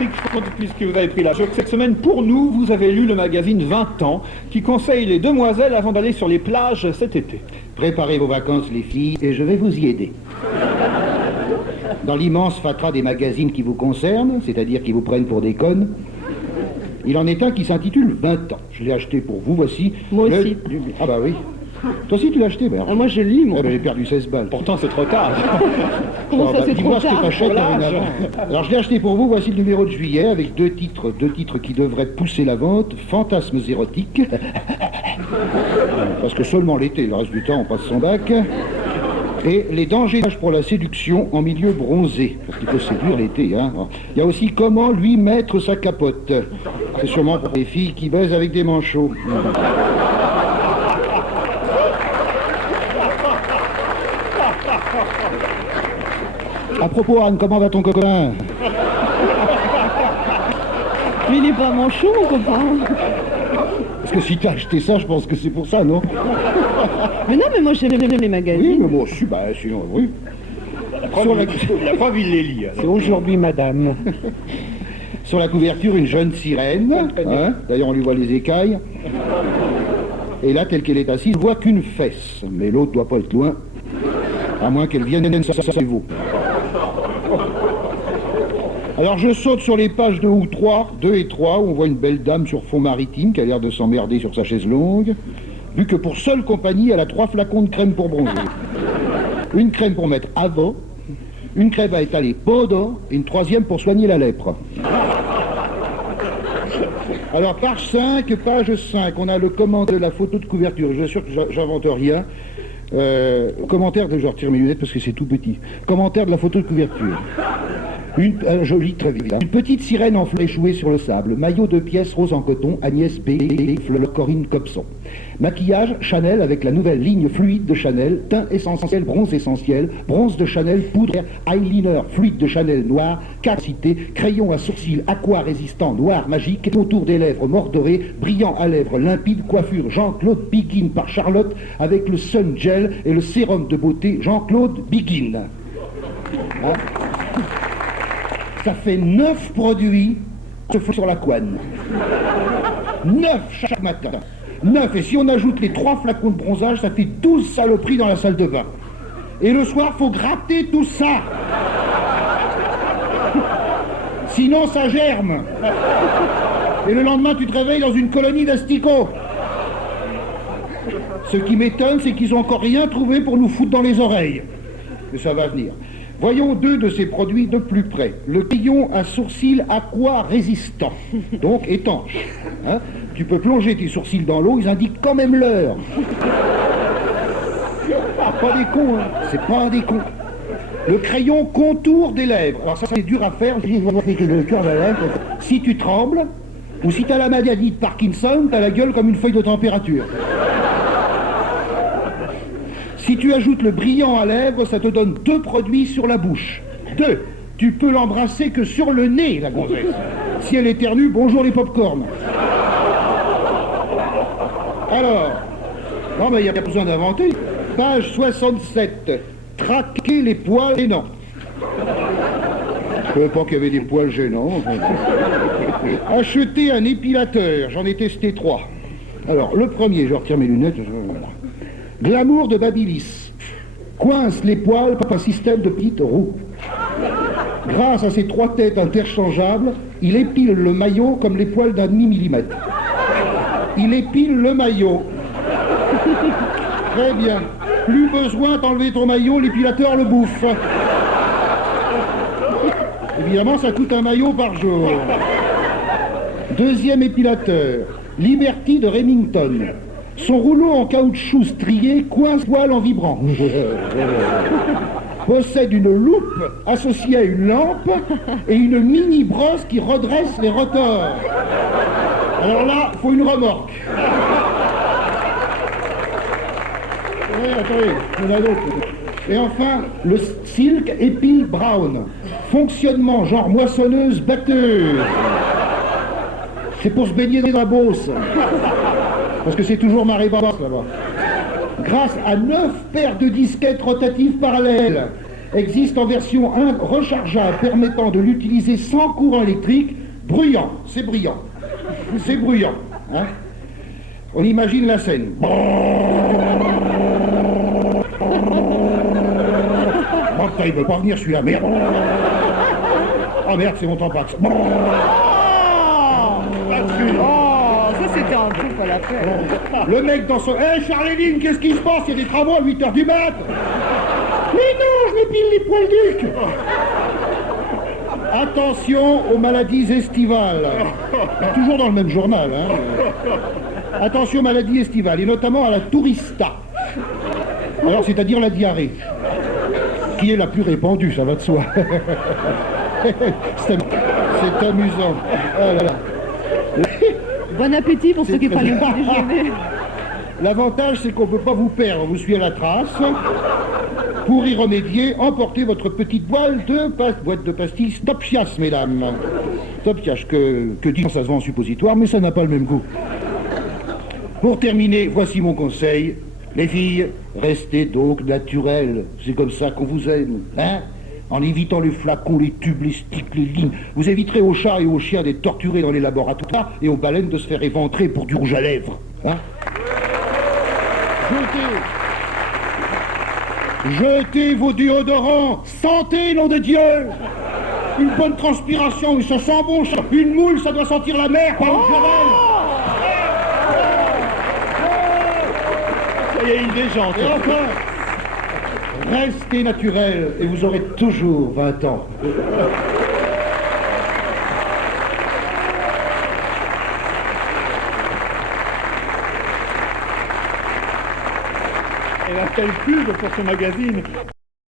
Patrick, puisque vous avez pris la joke, cette semaine, pour nous, vous avez lu le magazine 20 ans, qui conseille les demoiselles avant d'aller sur les plages cet été. Préparez vos vacances, les filles, et je vais vous y aider. Dans l'immense fatras des magazines qui vous concernent, c'est-à-dire qui vous prennent pour des connes, il en est un qui s'intitule 20 ans. Je l'ai acheté pour vous, voici. Moi aussi. Ah bah oui. Toi aussi tu l'as acheté, Bert. Ah, moi je lis, moi. Ah bah, j'ai perdu 16 balles. Pourtant, c'est trop tard. Comment ça, c'est trop dis-moi ce que tard t'achètes pour l'âge. dorénavant. Alors je l'ai acheté pour vous, voici le numéro de juillet, avec deux titres qui devraient pousser la vente. Fantasmes érotiques. Parce que seulement l'été, le reste du temps on passe son bac. Et les dangers pour la séduction en milieu bronzé. Parce qu'il faut séduire l'été, hein. Il y a aussi comment lui mettre sa capote. C'est sûrement pour les filles qui baisent avec des manchots. À propos, Anne, comment va ton copain? Mais il est pas manchot, mon copain. Parce que si t'as acheté ça, je pense que c'est pour ça, non? Mais non, mais moi j'aime bien les Oui, magazines. mais moi aussi, bah sinon, oui. La preuve, il les lit. C'est aujourd'hui, madame. Sur la couverture, une jeune sirène. Hein, d'ailleurs, on lui voit les écailles. Et là, telle qu'elle est assise, on voit qu'une fesse. Mais l'autre doit pas être loin. À moins qu'elle vienne sur vous. Alors je saute sur les pages 2 et 3, où on voit une belle dame sur fond maritime qui a l'air de s'emmerder sur sa chaise longue, vu que pour seule compagnie, elle a 3 flacons de crème pour bronzer. Une crème pour mettre avant, une crème à étaler pendant, et une 3e pour soigner la lèpre. Alors page 5, on a le commentaire de la photo de couverture. Je suis sûr que j'invente rien. Commentaire de... Je retire mes lunettes parce que c'est tout petit. Commentaire de la photo de couverture. Je lis très vite. Une petite sirène en fleurs échouée sur le sable. Maillot de pièces rose en coton. Agnès B. Fleur Corinne Copson. Maquillage Chanel avec la nouvelle ligne fluide de Chanel. Teint essentiel, bronze de Chanel, poudre, eyeliner fluide de Chanel noir, capacité, crayon à sourcils aqua résistant noir magique, contour des lèvres mordorées, brillant à lèvres limpides, coiffure Jean-Claude Biguin par Charlotte avec le Sun Gel et le sérum de beauté Jean-Claude Biguin. Hein? Ça fait 9 produits se font sur la couenne. 9 chaque matin. 9, et si on ajoute les 3 flacons de bronzage, ça fait 12 saloperies dans la salle de bain. Et le soir, faut gratter tout ça. Sinon, ça germe. Et le lendemain, tu te réveilles dans une colonie d'asticots. Ce qui m'étonne, c'est qu'ils n'ont encore rien trouvé pour nous foutre dans les oreilles. Mais ça va venir. Voyons 2 de ces produits de plus près. Le crayon à sourcils aqua résistant, donc étanche. Hein, tu peux plonger tes sourcils dans l'eau, ils indiquent quand même l'heure. Pas des cons, hein. C'est pas un des cons. Le crayon contour des lèvres. Alors ça, c'est dur à faire. Si tu trembles, ou si tu as la maladie de Parkinson, tu as la gueule comme une feuille de température. Si tu ajoutes le brillant à lèvres, ça te donne 2 produits sur la bouche. 2. Tu peux l'embrasser que sur le nez, la gonzesse. Si elle éternue, bonjour les pop-corn. Alors, non mais il n'y a pas besoin d'inventer. Page 67. Traquer les poils gênants. Je ne savais pas qu'il y avait des poils gênants. Acheter un épilateur, j'en ai testé 3. Alors, le premier, je retire mes lunettes. Glamour de Babyliss. Coince les poils par un système de petites roues. Grâce à ces 3 têtes interchangeables, il épile le maillot comme les poils d'un demi-millimètre. Il épile le maillot. Très bien. Plus besoin d'enlever ton maillot, l'épilateur le bouffe. Évidemment, ça coûte un maillot par jour. Deuxième épilateur, Liberty de Remington. Son rouleau en caoutchouc strié coince poil en vibrant. Possède une loupe associée à une lampe et une mini brosse qui redresse les rotors. Alors là, faut une remorque. Oui, attendez, il y en a d'autres. Et enfin, le Silk Epile Brown. Fonctionnement genre moissonneuse batteuse. C'est pour se baigner dans la Beauce. Parce que c'est toujours marée basse là-bas. Grâce à 9 paires de disquettes rotatives parallèles existe en version 1 rechargeable permettant de l'utiliser sans courant électrique. Bruyant, c'est brillant. C'est bruyant. Hein. On imagine la scène. Bon, putain, il veut pas venir celui-là, merde. Ah merde, c'est mon tampax. Oh, ça c'était un truc à la peine. Le mec dans son... Hé, Charléline, qu'est-ce qui se passe? Il y a des travaux à 8h du mat. Mais non, je m'épile les poils ducs. Attention aux maladies estivales. Toujours dans le même journal. Hein. Attention aux maladies estivales, et notamment à la tourista. Alors, c'est-à-dire la diarrhée. Qui est la plus répandue, ça va de soi. C'est amusant. Oh là là. Bon appétit pour ceux qui prennent le petit déjeuner. L'avantage, c'est qu'on ne peut pas vous perdre, vous suivez la trace. Pour y remédier, emportez votre petite boîte de pastilles Stop-Chias, mesdames. Stop-Chias, que dit ça se vend en suppositoire, mais ça n'a pas le même goût. Pour terminer, voici mon conseil. Les filles, restez donc naturelles. C'est comme ça qu'on vous aime, hein? En évitant les flacons, les tubes, les sticks, les lignes, vous éviterez aux chats et aux chiens d'être torturés dans les laboratoires et aux baleines de se faire éventrer pour du rouge à lèvres. Hein? Jetez vos déodorants. Santé, nom de Dieu. Une bonne transpiration, mais ça sent bon. Ça. Une moule, ça doit sentir la mer, pas le Jorel. Ça y est, il déjante. Et enfin, restez naturel et vous aurez toujours 20 ans. Et la telle pub pour ce magazine.